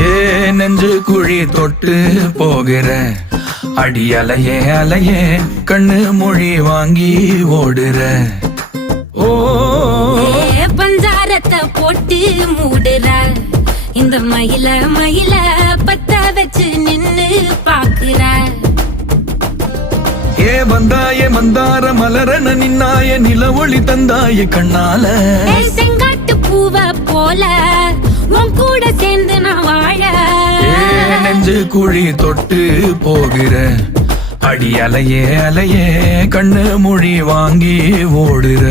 ஏ நெஞ்சு குழி தொட்டு போகிற அடி அலையே அலையே கண்ணு மொழி வாங்கி ஓடுற. ஓ பஞ்சாரத்தை போட்டு மூடுற இந்த மயில மயில பத்த வச்சு நின்னு பாக்குற. ஏ வந்தாய மந்தார மலரன நின்னாய நில ஒளி தந்தாய கண்ணால. செங்காட்டு பூவ போல உன் கூட சேர்ந்து நான் வாழ. நெஞ்சு குழி தொட்டு போகிற அடி அலையே அலையே கண்ணு மொழி வாங்கி ஓடுற.